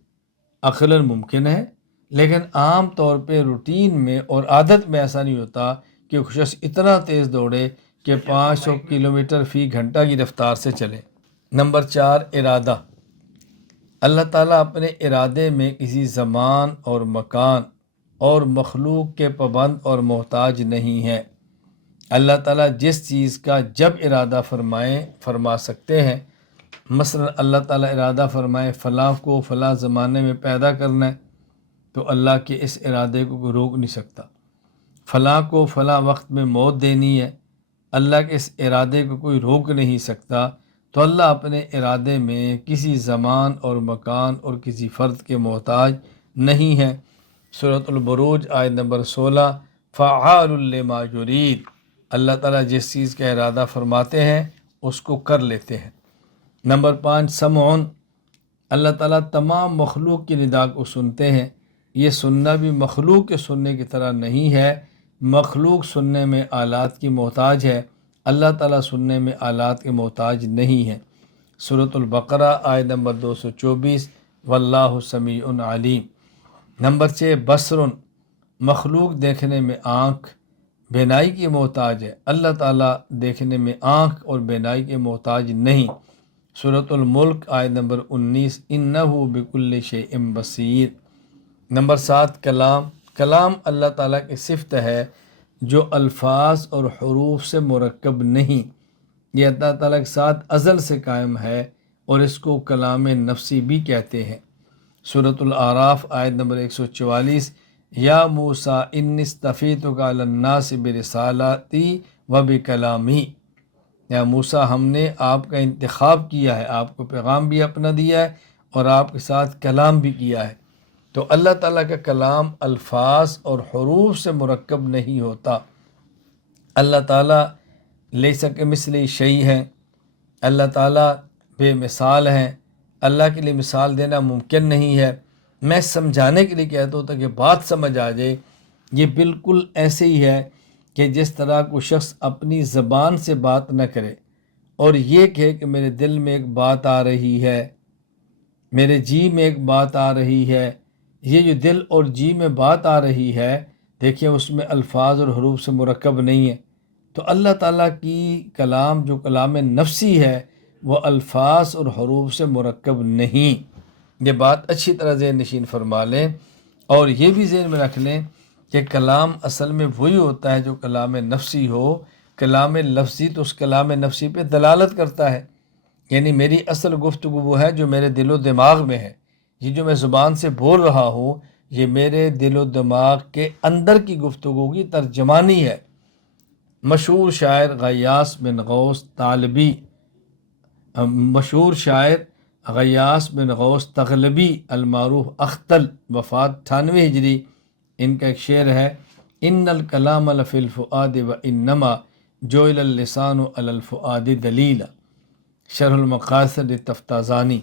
عقلاً ممکن ہے، لیکن عام طور پہ روٹین میں اور عادت میں ایسا نہیں ہوتا کہ وہ شخص اتنا تیز دوڑے کہ 500 کلومیٹر فی گھنٹہ کی رفتار سے چلے۔ نمبر 4 ارادہ۔ اللہ تعالیٰ اپنے ارادے میں کسی زمان اور مکان اور مخلوق کے پابند اور محتاج نہیں ہے۔ اللہ تعالیٰ جس چیز کا جب ارادہ فرما سکتے ہیں، مثلا اللہ تعالیٰ ارادہ فرمائے فلاں کو فلاں زمانے میں پیدا کرنا ہے، تو اللہ کے اس ارادے کو کوئی روک نہیں سکتا۔ فلاں کو فلاں وقت میں موت دینی ہے، اللہ کے اس ارادے کو کوئی روک نہیں سکتا۔ تو اللہ اپنے ارادے میں کسی زمان اور مکان اور کسی فرد کے محتاج نہیں ہے۔ سورۃ البروج آیت نمبر 16، فعال لما یرید، اللہ تعالیٰ جس چیز کا ارادہ فرماتے ہیں اس کو کر لیتے ہیں۔ نمبر 5 سمعن، اللہ تعالیٰ تمام مخلوق کی ندا کو سنتے ہیں۔ یہ سننا بھی مخلوق کے سننے کی طرح نہیں ہے، مخلوق سننے میں آلات کی محتاج ہے، اللہ تعالیٰ سننے میں آلات کے محتاج نہیں ہے۔ سورۃ البقرہ آیت نمبر 224، واللہ سمیع علیم۔ نمبر 6 بصر، مخلوق دیکھنے میں آنکھ بینائی کی محتاج ہے، اللہ تعالیٰ دیکھنے میں آنکھ اور بینائی کے محتاج نہیں۔ سورۃ الملک آیت نمبر 19، انہ بکل شیء بصیر۔ نمبر 7 کلام، کلام اللہ تعالیٰ کی صفت ہے جو الفاظ اور حروف سے مرکب نہیں، یہ اللہ تعالیٰ کے ساتھ ازل سے قائم ہے اور اس کو کلام نفسی بھی کہتے ہیں۔ سورۃ الاعراف آیت نمبر 144، یا موسیٰ انی اصطفیتک علی الناس برسالاتی و بکلامی، یا موسیٰ ہم نے آپ کا انتخاب کیا ہے، آپ کو پیغام بھی اپنا دیا ہے اور آپ کے ساتھ کلام بھی کیا ہے۔ تو اللہ تعالیٰ کا کلام الفاظ اور حروف سے مرکب نہیں ہوتا۔ اللہ تعالیٰ لیس کمثلہ شیء ہے، اللہ تعالیٰ بے مثال ہیں، اللہ کے لیے مثال دینا ممکن نہیں ہے۔ میں سمجھانے کے لیے کہتا ہوں تاکہ بات سمجھ آ جائے، یہ بالکل ایسے ہی ہے کہ جس طرح کوئی شخص اپنی زبان سے بات نہ کرے اور یہ کہے کہ میرے دل میں ایک بات آ رہی ہے، میرے جی میں ایک بات آ رہی ہے، یہ جو دل اور جی میں بات آ رہی ہے دیکھیں اس میں الفاظ اور حروف سے مرکب نہیں ہے۔ تو اللہ تعالیٰ کی کلام جو کلام نفسی ہے وہ الفاظ اور حروف سے مرکب نہیں۔ یہ بات اچھی طرح ذہن نشین فرما لیں، اور یہ بھی ذہن میں رکھ لیں کہ کلام اصل میں وہی ہوتا ہے جو کلام نفسی ہو۔ کلام لفظی تو اس کلام نفسی پہ دلالت کرتا ہے، یعنی میری اصل گفتگو وہ ہے جو میرے دل و دماغ میں ہے۔ یہ جو میں زبان سے بول رہا ہوں یہ میرے دل و دماغ کے اندر کی گفتگو کی ترجمانی ہے۔ مشہور شاعر غیاث بن غوث طالبی، مشہور شاعر غیاث بن غوث تغلبی المعروف اختل، وفات 98 ہجری، ان کا ایک شعر ہے: ان الکلام لفی الفؤاد و انما جعل اللسان علی الفؤاد دلیلا، شرح المقاصد تفتازانی،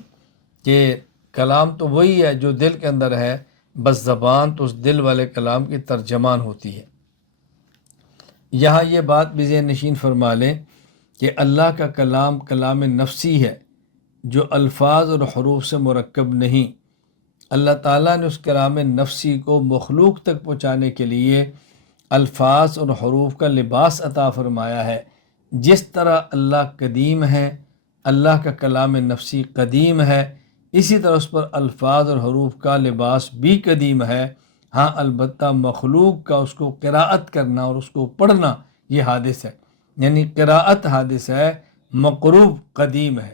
کہ کلام تو وہی ہے جو دل کے اندر ہے، بس زبان تو اس دل والے کلام کی ترجمان ہوتی ہے۔ یہاں یہ بات بھی ذہن نشین فرما لیں کہ اللہ کا کلام کلام نفسی ہے جو الفاظ اور حروف سے مرکب نہیں۔ اللہ تعالیٰ نے اس کلام نفسی کو مخلوق تک پہنچانے کے لیے الفاظ اور حروف کا لباس عطا فرمایا ہے۔ جس طرح اللہ قدیم ہے، اللہ کا کلام نفسی قدیم ہے، اسی طرح اس پر الفاظ اور حروف کا لباس بھی قدیم ہے۔ ہاں البتہ مخلوق کا اس کو قراءت کرنا اور اس کو پڑھنا یہ حادث ہے، یعنی قراءت حادث ہے، مقروء قدیم ہے۔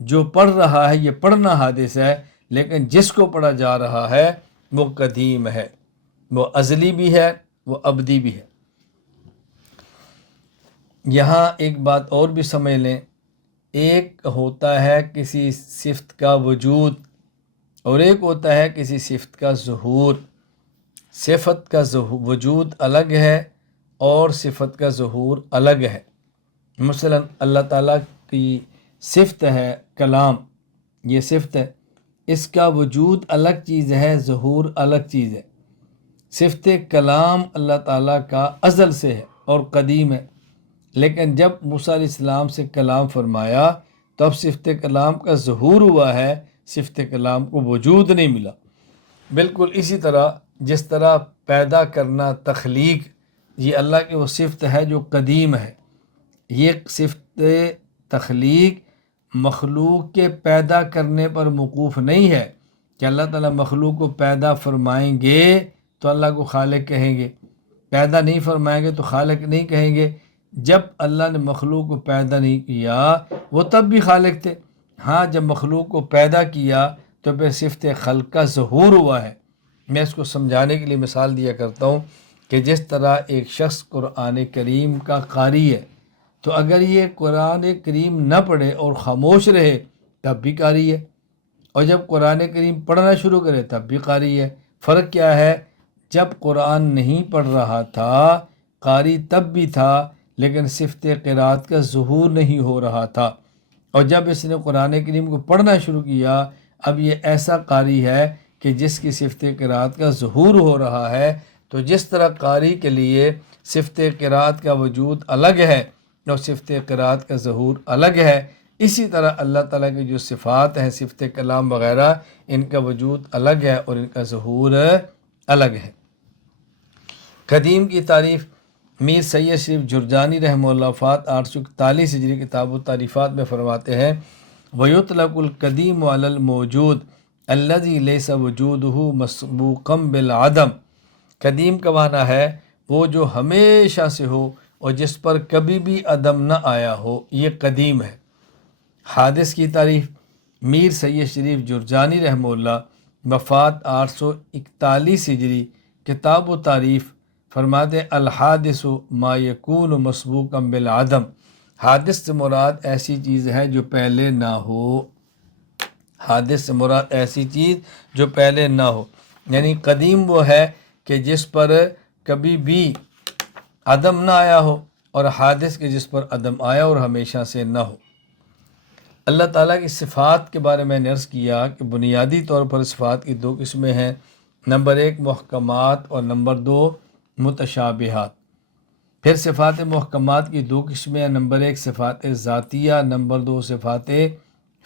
جو پڑھ رہا ہے یہ پڑھنا حادث ہے، لیکن جس کو پڑھا جا رہا ہے وہ قدیم ہے، وہ ازلی بھی ہے، وہ ابدی بھی ہے۔ یہاں ایک بات اور بھی سمجھ لیں، ایک ہوتا ہے کسی صفت کا وجود اور ایک ہوتا ہے کسی صفت کا ظہور۔ صفت کا وجود الگ ہے اور صفت کا ظہور الگ ہے۔ مثلا اللہ تعالیٰ کی صفت ہے کلام، یہ صفت ہے، اس کا وجود الگ چیز ہے، ظہور الگ چیز ہے۔ صفت کلام اللہ تعالیٰ کا ازل سے ہے اور قدیم ہے، لیکن جب موسیٰ علیہ السلام سے کلام فرمایا تو اب صفت کلام کا ظہور ہوا ہے، صفت کلام کو وجود نہیں ملا۔ بالکل اسی طرح جس طرح پیدا کرنا، تخلیق، یہ اللہ کی وہ صفت ہے جو قدیم ہے۔ یہ صفت تخلیق مخلوق کے پیدا کرنے پر موقوف نہیں ہے کہ اللہ تعالیٰ مخلوق کو پیدا فرمائیں گے تو اللہ کو خالق کہیں گے، پیدا نہیں فرمائیں گے تو خالق نہیں کہیں گے۔ جب اللہ نے مخلوق کو پیدا نہیں کیا وہ تب بھی خالق تھے، ہاں جب مخلوق کو پیدا کیا تو پھر صفت خلق کا ظہور ہوا ہے۔ میں اس کو سمجھانے کے لیے مثال دیا کرتا ہوں کہ جس طرح ایک شخص قرآن کریم کا قاری ہے تو اگر یہ قرآن کریم نہ پڑھے اور خاموش رہے تب بھی قاری ہے، اور جب قرآن کریم پڑھنا شروع کرے تب بھی قاری ہے۔ فرق کیا ہے؟ جب قرآن نہیں پڑھ رہا تھا قاری تب بھی تھا، لیکن صفت قرات کا ظہور نہیں ہو رہا تھا، اور جب اس نے قرآن کریم کو پڑھنا شروع کیا اب یہ ایسا قاری ہے کہ جس کی صفت قرات کا ظہور ہو رہا ہے۔ تو جس طرح قاری کے لیے صفت قرات کا وجود الگ ہے اور صفت قرات کا ظہور الگ ہے، اسی طرح اللہ تعالیٰ کی جو صفات ہیں، صفت کلام وغیرہ، ان کا وجود الگ ہے اور ان کا ظہور الگ ہے۔ قدیم کی تعریف میر سید شریف جرجانی رحمہ اللہ وفات 841 ہجری کتاب التعریفات میں فرماتے ہیں: وَيُطْلَقُ الْقَدِيمُ عَلَى الْمَوْجُودِ الَّذِي لَيْسَ وُجُودُهُ مَسْبُوقًا بِالْعَدَمِ۔ قدیم کا معنی ہے وہ جو ہمیشہ سے ہو اور جس پر کبھی بھی عدم نہ آیا ہو، یہ قدیم ہے۔ حادث کی تعریف میر سید شریف جرجانی رحمہ اللہ وفات 841 ہجری کتاب و تعریف فرماتے: الحادث ما یکون مسبوقا بالعدم۔ حادث سے مراد ایسی چیز ہے جو پہلے نہ ہو۔ حادث سے مراد ایسی چیز جو پہلے نہ ہو، یعنی قدیم وہ ہے کہ جس پر کبھی بھی عدم نہ آیا ہو، اور حادث کے جس پر عدم آیا اور ہمیشہ سے نہ ہو۔ اللہ تعالیٰ کی صفات کے بارے میں نے عرض کیا کہ بنیادی طور پر صفات کی دو قسمیں ہیں، نمبر 1 محکمات اور نمبر 2 متشابہات۔ پھر صفات محکمات کی دو قسمیں ہیں، نمبر 1 صفات ذاتیہ، نمبر 2 صفات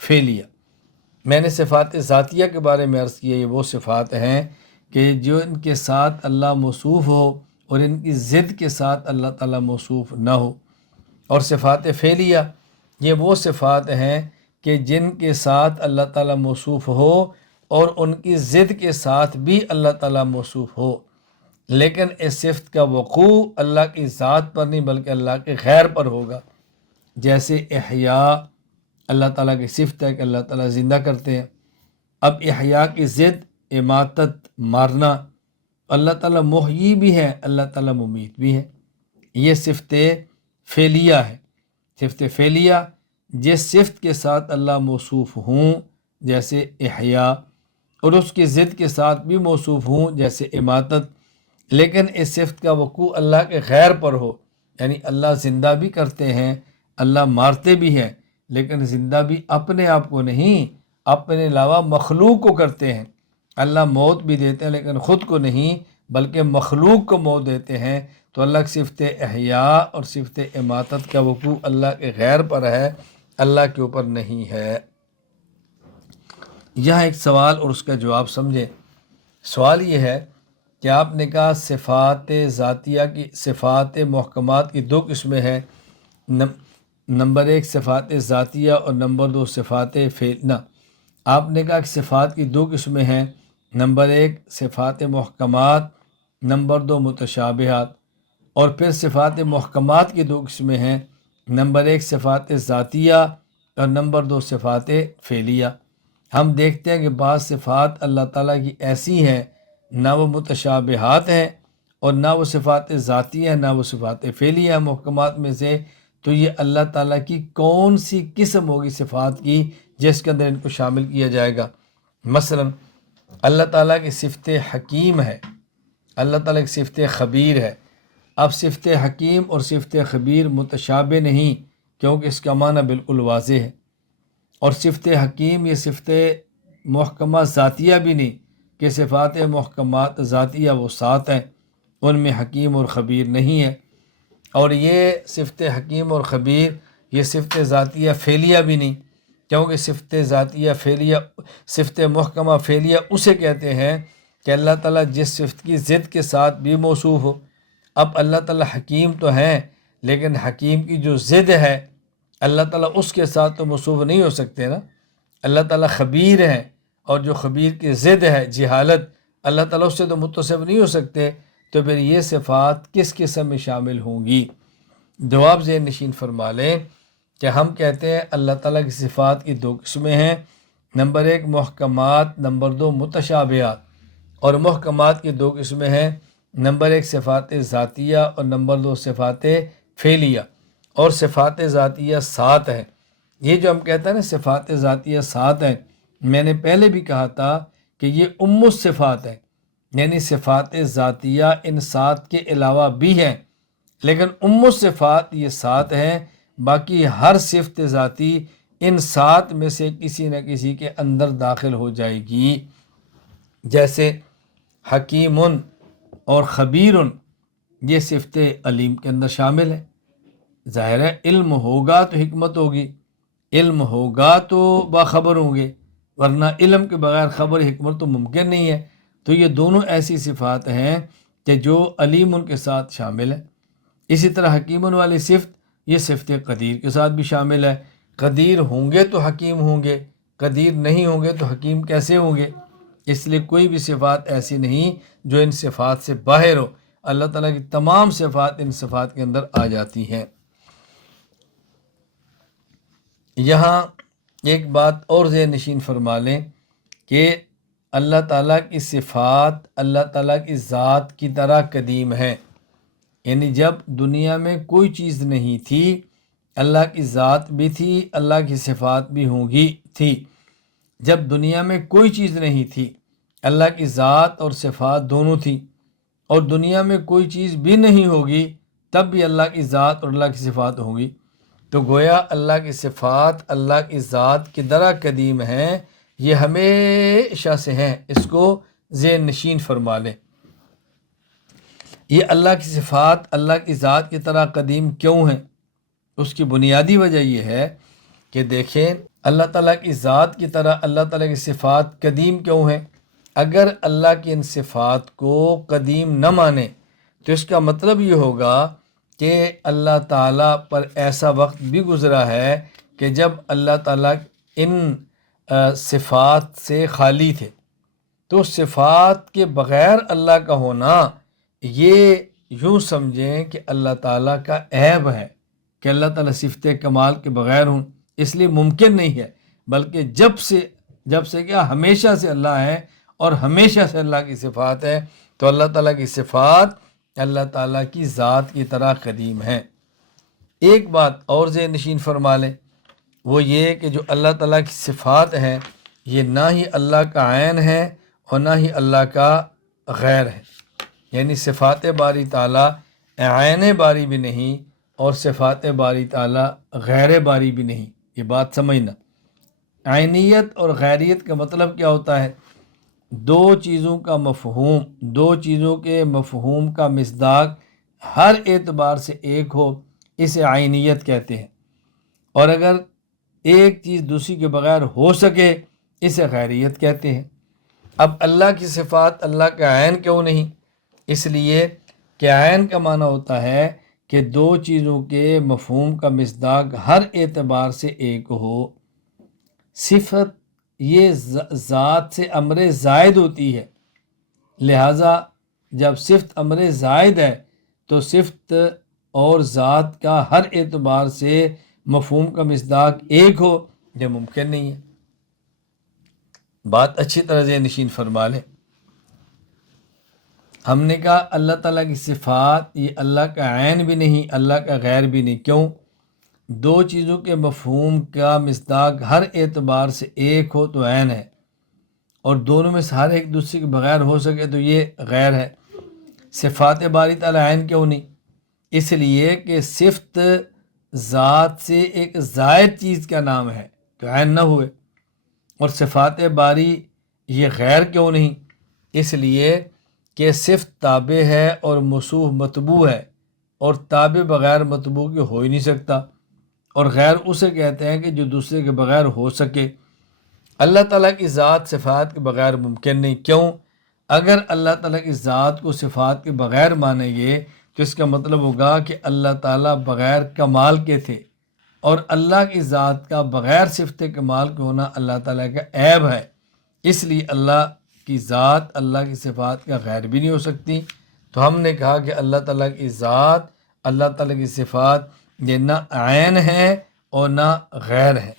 فعلیہ۔ میں نے صفات ذاتیہ کے بارے میں عرض کیا، یہ وہ صفات ہیں کہ جو ان کے ساتھ اللہ موصوف ہو اور ان کی ضد کے ساتھ اللہ تعالیٰ موصوف نہ ہو۔ اور صفات فعلیہ یہ وہ صفات ہیں کہ جن کے ساتھ اللہ تعالیٰ موصوف ہو اور ان کی ضد کے ساتھ بھی اللہ تعالیٰ موصوف ہو، لیکن اس صفت کا وقوع اللہ کی ذات پر نہیں بلکہ اللہ کے غیر پر ہوگا۔ جیسے احیاء اللہ تعالیٰ کی صفت ہے کہ اللہ تعالیٰ زندہ کرتے ہیں۔ اب احیاء کی ضد اماتت، مارنا، اللہ تعالیٰ محیی بھی ہے، اللہ تعالیٰ ممیت بھی ہے۔ یہ صفت فعلیہ ہے۔ صفت فعلیہ جس صفت کے ساتھ اللہ موصوف ہوں جیسے احیاء، اور اس کی ضد کے ساتھ بھی موصوف ہوں جیسے اماتت، لیکن اس صفت کا وقوع اللہ کے غیر پر ہو، یعنی اللہ زندہ بھی کرتے ہیں، اللہ مارتے بھی ہیں، لیکن زندہ بھی اپنے آپ کو نہیں، اپنے علاوہ مخلوق کو کرتے ہیں۔ اللہ موت بھی دیتے ہیں لیکن خود کو نہیں بلکہ مخلوق کو موت دیتے ہیں۔ تو اللہ کی صفت احیاء اور صفت اماتت کا وقوع اللہ کے غیر پر ہے، اللہ کے اوپر نہیں ہے۔ یہاں ایک سوال اور اس کا جواب سمجھیں۔ سوال یہ ہے کہ آپ نے کہا صفات ذاتیہ کی، صفات محکمات کی دو قسمیں ہیں، نمبر ایک صفات ذاتیہ اور نمبر دو صفات فعلیہ۔ آپ نے کہا کہ صفات کی دو قسمیں ہیں، نمبر ایک صفات محکمات، نمبر دو متشابہات، اور پھر صفات محکمات کی دو قسمیں ہیں، نمبر ایک صفات ذاتیہ اور نمبر دو صفات فعلیہ۔ ہم دیکھتے ہیں کہ بعض صفات اللہ تعالیٰ کی ایسی ہیں نہ وہ متشابہات ہیں اور نہ وہ صفات ذاتیہ ہیں، نہ وہ صفات فعلیہ ہیں محکمات میں سے۔ تو یہ اللہ تعالیٰ کی کون سی قسم ہوگی صفات کی جس کے اندر ان کو شامل کیا جائے گا؟ مثلا اللہ تعالیٰ کی صفت حکیم ہے، اللہ تعالیٰ کی صفت خبیر ہے۔ اب صفت حکیم اور صفت خبیر متشابہ نہیں کیونکہ اس کا معنی بالکل واضح ہے، اور صفت حکیم یہ صفت محکمہ ذاتیہ بھی نہیں کہ صفات محکمات ذاتیہ وہ 7 ہیں، ان میں حکیم اور خبیر نہیں ہے، اور یہ صفت حکیم اور خبیر یہ صفت ذاتیہ فعلیہ بھی نہیں کیونکہ صفت ذاتیہ فعلیہ، صفت محکمہ فعلیہ اسے کہتے ہیں کہ اللہ تعالیٰ جس صفت کی ضد کے ساتھ بھی موصوف ہو۔ اب اللہ تعالیٰ حکیم تو ہیں لیکن حکیم کی جو ضد ہے اللہ تعالیٰ اس کے ساتھ تو موصوف نہیں ہو سکتے نا۔ اللہ تعالیٰ خبیر ہیں اور جو خبیر کی ضد ہے جہالت، اللہ تعالیٰ اس سے تو متصف نہیں ہو سکتے، تو پھر یہ صفات کس قسم میں شامل ہوں گی؟ جواب ذہن نشین فرما لیں کہ ہم کہتے ہیں اللہ تعالیٰ کی صفات کی دو قسمیں ہیں، نمبر ایک محکمات، نمبر دو متشابہات، اور محکمات کی دو قسمیں ہیں، نمبر ایک صفات ذاتیہ اور نمبر دو صفات فعلیہ، اور صفات ذاتیہ 7 ہیں۔ یہ جو ہم کہتے ہیں نا صفات ذاتیہ 7 ہیں، میں نے پہلے بھی کہا تھا کہ یہ الصفات ہیں، یعنی صفات ذاتیہ ان 7 کے علاوہ بھی ہیں، لیکن الصفات یہ 7 ہیں، باقی ہر صفت ذاتی ان 7 میں سے کسی نہ کسی کے اندر داخل ہو جائے گی۔ جیسے حکیم اور خبیر یہ صفت علیم کے اندر شامل ہے۔ ظاہر ہے علم ہوگا تو حکمت ہوگی، علم ہوگا تو باخبر ہوں گے، ورنہ علم کے بغیر خبر حکمت تو ممکن نہیں ہے۔ تو یہ دونوں ایسی صفات ہیں کہ جو علیم ان کے ساتھ شامل ہے۔ اسی طرح حکیم والی صفت یہ صفت قدیر کے ساتھ بھی شامل ہے۔ قدیر ہوں گے تو حکیم ہوں گے، قدیر نہیں ہوں گے تو حکیم کیسے ہوں گے؟ اس لیے کوئی بھی صفات ایسی نہیں جو ان صفات سے باہر ہو، اللہ تعالیٰ کی تمام صفات ان صفات کے اندر آ جاتی ہیں۔ یہاں ایک بات اور ذہن نشین فرما لیں کہ اللہ تعالیٰ کی صفات اللہ تعالیٰ کی ذات کی طرح قدیم ہے، یعنی جب دنیا میں کوئی چیز نہیں تھی اللہ کی ذات بھی تھی، اللہ کی صفات بھی تھی۔ جب دنیا میں کوئی چیز نہیں تھی اللہ کی ذات اور صفات دونوں تھی، اور دنیا میں کوئی چیز بھی نہیں ہوگی تب بھی اللہ کی ذات اور اللہ کی صفات ہوں گی۔ تو گویا اللہ کی صفات اللہ کی ذات کی طرح قدیم ہیں، یہ ہمیشہ سے ہیں، اس کو ذہن نشین فرما لیں۔ یہ اللہ کی صفات اللہ کی ذات کی طرح قدیم کیوں ہیں؟ اس کی بنیادی وجہ یہ ہے کہ دیکھیں اللہ تعالیٰ کی ذات کی طرح اللہ تعالیٰ کی صفات قدیم کیوں ہیں؟ اگر اللہ کی ان صفات کو قدیم نہ مانے تو اس کا مطلب یہ ہوگا کہ اللہ تعالیٰ پر ایسا وقت بھی گزرا ہے کہ جب اللہ تعالیٰ ان صفات سے خالی تھے، تو صفات کے بغیر اللہ کا ہونا یہ یوں سمجھیں کہ اللہ تعالیٰ کا عیب ہے کہ اللہ تعالیٰ صفت کمال کے بغیر ہوں، اس لیے ممکن نہیں ہے، بلکہ جب سے کیا ہمیشہ سے اللہ ہے اور ہمیشہ سے اللہ کی صفات ہے، تو اللہ تعالیٰ کی صفات اللہ تعالیٰ کی ذات کی طرح قدیم ہے۔ ایک بات اور ذہن نشین فرما لیں، وہ یہ کہ جو اللہ تعالیٰ کی صفات ہیں یہ نہ ہی اللہ کا عین ہے اور نہ ہی اللہ کا غیر ہے، یعنی صفات باری تعالیٰ عین باری بھی نہیں اور صفات باری تعالیٰ غیر باری بھی نہیں، یہ بات سمجھنا۔ عینیت اور غیریت کا مطلب کیا ہوتا ہے؟ دو چیزوں کے مفہوم کا مصداق ہر اعتبار سے ایک ہو، اسے عینیت کہتے ہیں، اور اگر ایک چیز دوسری کے بغیر ہو سکے اسے غیریت کہتے ہیں۔ اب اللہ کی صفات اللہ کا عین کیوں نہیں؟ اس لیے کہ عین کا معنی ہوتا ہے کہ دو چیزوں کے مفہوم کا مصداق ہر اعتبار سے ایک ہو۔ صفت یہ ذات سے امر زائد ہوتی ہے، لہٰذا جب صفت امر زائد ہے تو صفت اور ذات کا ہر اعتبار سے مفہوم کا مصداق ایک ہو، یہ ممکن نہیں ہے۔ بات اچھی طرح ذہن نشین فرما لیں۔ ہم نے کہا اللہ تعالیٰ کی صفات یہ اللہ کا عین بھی نہیں، اللہ کا غیر بھی نہیں۔ کیوں؟ دو چیزوں کے مفہوم کا مصداق ہر اعتبار سے ایک ہو تو عین ہے، اور دونوں میں سے ہر ایک دوسرے کے بغیر ہو سکے تو یہ غیر ہے۔ صفات باری تعالیٰ عین کیوں نہیں؟ اس لیے کہ صفت ذات سے ایک زائد چیز کا نام ہے تو عین نہ ہوئے، اور صفات باری یہ غیر کیوں نہیں؟ اس لیے کہ صفت تابع ہے اور موصوف مطبوع ہے، اور تابع بغیر مطبوع کے ہو ہی نہیں سکتا، اور غیر اسے کہتے ہیں کہ جو دوسرے کے بغیر ہو سکے۔ اللہ تعالیٰ کی ذات صفات کے بغیر ممکن نہیں۔ کیوں؟ اگر اللہ تعالیٰ کی ذات کو صفات کے بغیر مانیں گے تو اس کا مطلب ہوگا کہ اللہ تعالیٰ بغیر کمال کے تھے، اور اللہ کی ذات کا بغیر صفت کمال کے ہونا اللہ تعالیٰ کا عیب ہے، اس لیے اللہ کی ذات اللہ کی صفات کا غیر بھی نہیں ہو سکتی۔ تو ہم نے کہا کہ اللہ تعالیٰ کی ذات اللہ تعالیٰ کی صفات یہ نہ عین ہے اور نہ غیر ہے۔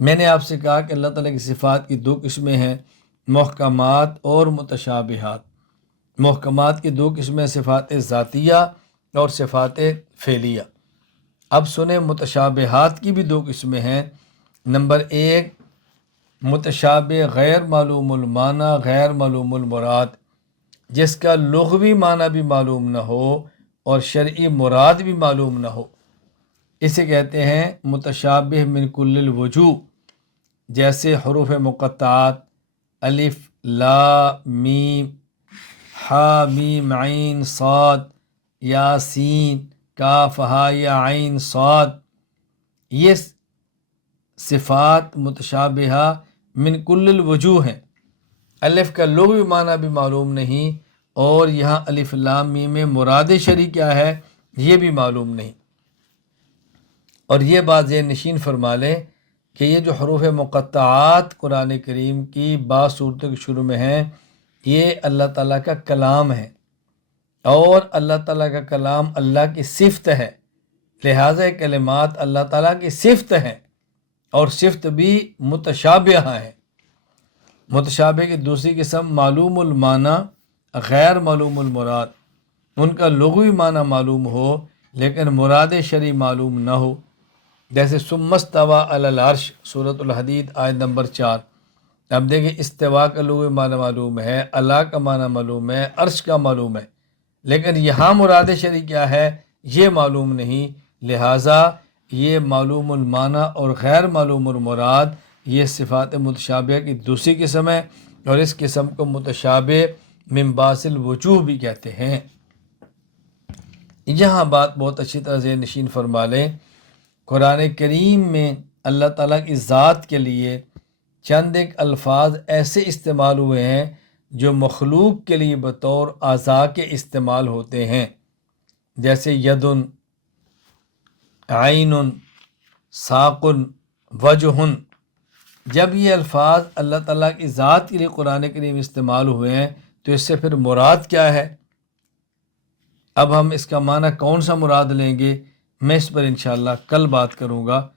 میں نے آپ سے کہا کہ اللہ تعالیٰ کی صفات کی دو قسمیں ہیں، محکمات اور متشابہات۔ محکمات کی دو قسمیں صفات ذاتیہ اور صفات فعلیہ۔ اب سنیں متشابہات کی بھی دو قسمیں ہیں۔ نمبر ایک، متشابہ غیر معلوم المعنی غیر معلوم المراد، جس کا لغوی معنی بھی معلوم نہ ہو اور شرعی مراد بھی معلوم نہ ہو، اسے کہتے ہیں متشابہ من کل الوجوہ، جیسے حروف مقطعات الف لا میم ہا میم عین صاد یا سین کاف ہا یا عین صاد۔ یہ صفات متشابہہ من کل الوجوہ ہیں، الف کا لغوی معنی بھی معلوم نہیں، اور یہاں الف لام میم میں مراد شرعی کیا ہے یہ بھی معلوم نہیں۔ اور یہ بات ذہن نشین فرما لیں کہ یہ جو حروف مقطعات قرآن کریم کی بعض صورتوں کے شروع میں ہیں، یہ اللہ تعالیٰ کا کلام ہے، اور اللہ تعالیٰ کا کلام اللہ کی صفت ہے، لہٰذا کلمات اللہ تعالیٰ کی صفت ہیں، اور صفت بھی متشابہہ ہیں۔ متشابہ کی دوسری قسم معلوم المعنی غیر معلوم المراد، ان کا لغوی معنی معلوم ہو لیکن مراد شرعی معلوم نہ ہو، جیسے ثم استویٰ علی العرش سورۃ الحدید آیت نمبر 4۔ اب دیکھیں استوا کا لغوی معنی معلوم ہے، اللہ کا معنی معلوم ہے، عرش کا معلوم ہے، لیکن یہاں مراد شرعی کیا ہے یہ معلوم نہیں، لہٰذا یہ معلوم المعنی اور غیر معلوم المراد یہ صفات متشابہہ کی دوسری قسم ہے، اور اس قسم کو متشابہ من بعض الوجوہ بھی کہتے ہیں۔ یہاں بات بہت اچھی طرح ذہن نشین فرما لیں، قرآن کریم میں اللہ تعالیٰ کی ذات کے لیے چند ایک الفاظ ایسے استعمال ہوئے ہیں جو مخلوق کے لیے بطور اعضاء کے استعمال ہوتے ہیں، جیسے یدن، عین، ساق، وجہ۔ جب یہ الفاظ اللہ تعالیٰ کی ذات کے لیے قرآن کریم استعمال ہوئے ہیں تو اس سے پھر مراد کیا ہے؟ اب ہم اس کا معنی کون سا مراد لیں گے، میں اس پر انشاءاللہ کل بات کروں گا۔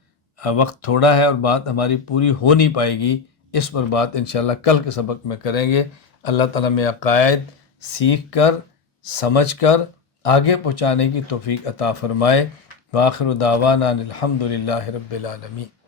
وقت تھوڑا ہے اور بات ہماری پوری ہو نہیں پائے گی، اس پر بات انشاءاللہ کل کے سبق میں کریں گے۔ اللہ تعالیٰ میں عقائد سیکھ کر، سمجھ کر آگے پہنچانے کی توفیق عطا فرمائے۔ وآخر دعوانا الحمدللہ رب العالمین۔